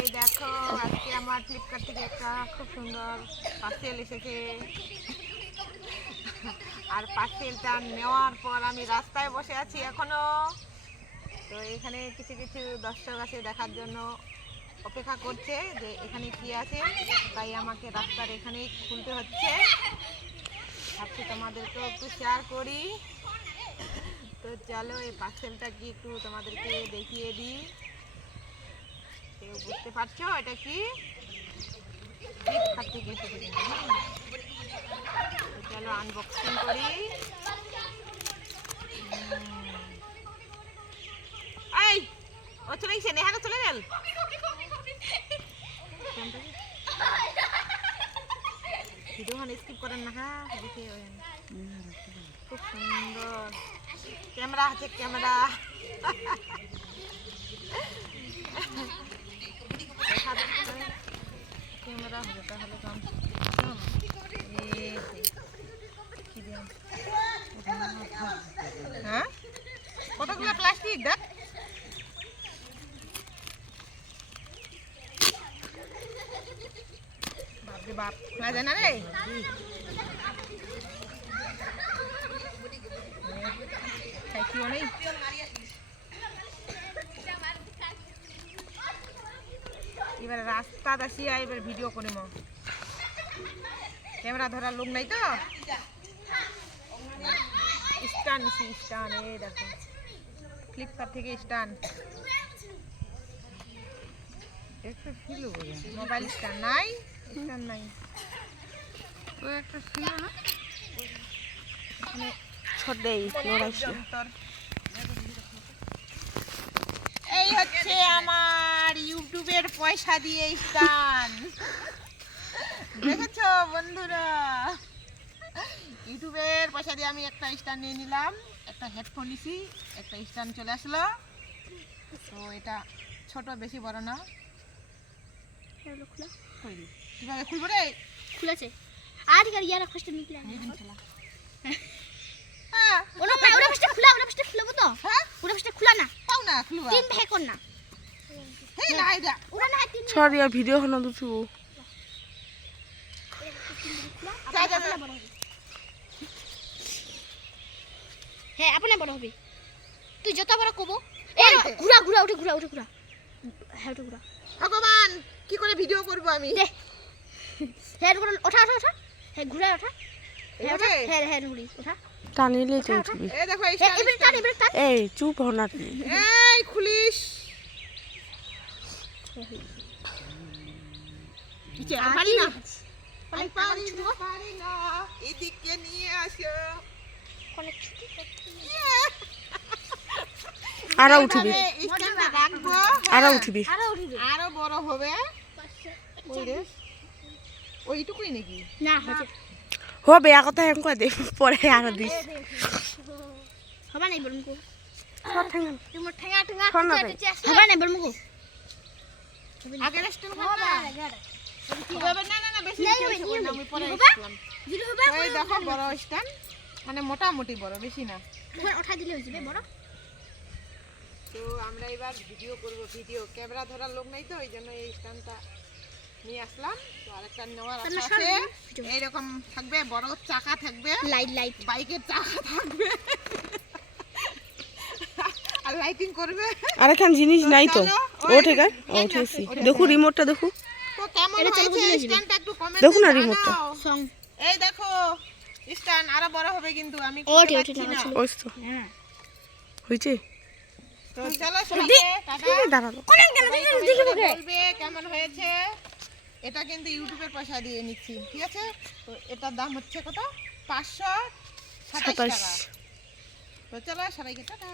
এই দেখো, আজকে আমার ফ্লিপকার্ট থেকে একটা খুব সুন্দর পার্সেল এসেছে। আর পার্সেলটা নেওয়ার পর আমি রাস্তায় বসে আছি এখনও। তো এখানে কিছু কিছু দর্শক আছে দেখার জন্য অপেক্ষা করছে যে এখানে কি আছে, তাই আমাকে রাস্তার এখানেই খুলতে হচ্ছে। ভাবছি তোমাদেরকেও একটু শেয়ার করি। তো চলো এই পার্সেলটা কি একটু তোমাদেরকে দেখিয়ে দিই। বুঝতে পারছ এটা কি চলো আনবক্সিং করি এই ও চলে গেছে নেহারা চলে গেল ভিডিও স্কিপ করেন না হ্যাঁ খুব সুন্দর ক্যামেরা আছে ক্যামেরা বাপ খোলা যায় না রে খাইছিও নেই এবার রাস্তা দাসিয়া এবার ভিডিও করিম ক্যামেরা ধরার লোক নাই তো? স্টান স্টান এই দেখো। ফ্লিপকার্ট থেকে স্টান একটা বোধ মোবাইল স্টান নাই? নাই ওই একটা ছিল না? ছদেই যন্তর এই হচ্ছে আমার ইউটিউবের পয়সা দিয়ে স্টান। দেখেছ বন্ধুরা? ইউটিউবের পয়সা দিয়ে আমি একটা স্টান নিয়ে নিলাম। একটা হেডফোন নিছি একটা স্টান চলে আসলো। তো এটা ছোট বেশি বড় না। কই রে? কীভাবে খুলবো রে? খুলেছে। আর কি ইয়ার ফার্স্টে নিকলে এইদিন খেলা হ্যাঁ ওনা ওনা ফার্স্টে খুলা ওনা খুলবো তো? হ্যাঁ? ওনা ফার্স্টে খুলা না। পাও না খুলবা তিন ভাই কোন না। হেই না এটা ওনা না তিন সরি ভিডিও হনো দুটো। যা, যা, যা। হ্যাঁ আপনি বড় হবে তুই যত বড় কব ঘুরা ঘুরা উঠে ঘুরা উঠে ঘুরা। হ্যাঁ উঠে ঘুরা। ভগবান! কি করে ভিডিও করব আমি? দে। হ্যাঁ ওঠা ওঠা ওঠা। হ্যাঁ ঘুরে ওঠা। হ্যাঁ ওঠা? হ্যাঁ হ্যাঁ ঘুরি ওঠা। টানিলে ওঠা। এই দেখো এই এবারে টান। এবারে টান। এই চুপ হো না। তুই এই খুলিস। নিচে, আমি পারি না। আমি পারি না পারি না। এদিকে নিয়ে আসো। অনেক ছুটি আরও উঠবি। আরও উঠবি। আরও উঠবে। আরও বড় হবে। ওইটুকুই নাকি? না হবে এক কথা হেম দে পরে আরও দিস। হবা নাই বলমু কো হবা নাই কো হবা। না। না না বেশি আমি পরে আসলাম। দেখো বড় মানে মোটামুটি বড় বেশি না। ওঠা দিলে হয়ে যাবে বড় তো আমরা এবার ভিডিও করব ভিডিও। ক্যামেরা ধরার লোক নাই তো ওই জন্য এই স্ট্যান্ডটা নিয়ে আসলাম। তো আরেকটা নেওয়ার আছে। এইরকম থাকবে বড় চাকা থাকবে। লাইট লাইট বাইকের চাকা থাকবে। আর লাইটিং করবে। আর এখান জিনিস নাই তো। ও ঠিক আছে? ও ঠিক আছে। দেখো রিমোটটা দেখো। তো কেমন হয়েছে? স্ট্যান্ডটা একটু কমেন্ট দেখুন না রিমোটটা। এই দেখো স্ট্যান্ড আরও বড় হবে কিন্তু আমি ও, ঠিক আছে, পারছি ঠিক না। আছে। ওই তো হ্যাঁ তো চলো সবাইকে টাটা। এই দাঁড়াল। সবাই comment বলবে কেমন হয়েছে। এটা কিন্তু ইউটিউবের পয়সা দিয়ে নিচ্ছি ঠিক আছে? তো এটার দাম হচ্ছে কত? পাঁচশো সাতাশ টাকা। তো চলো সবাইকে টাটা।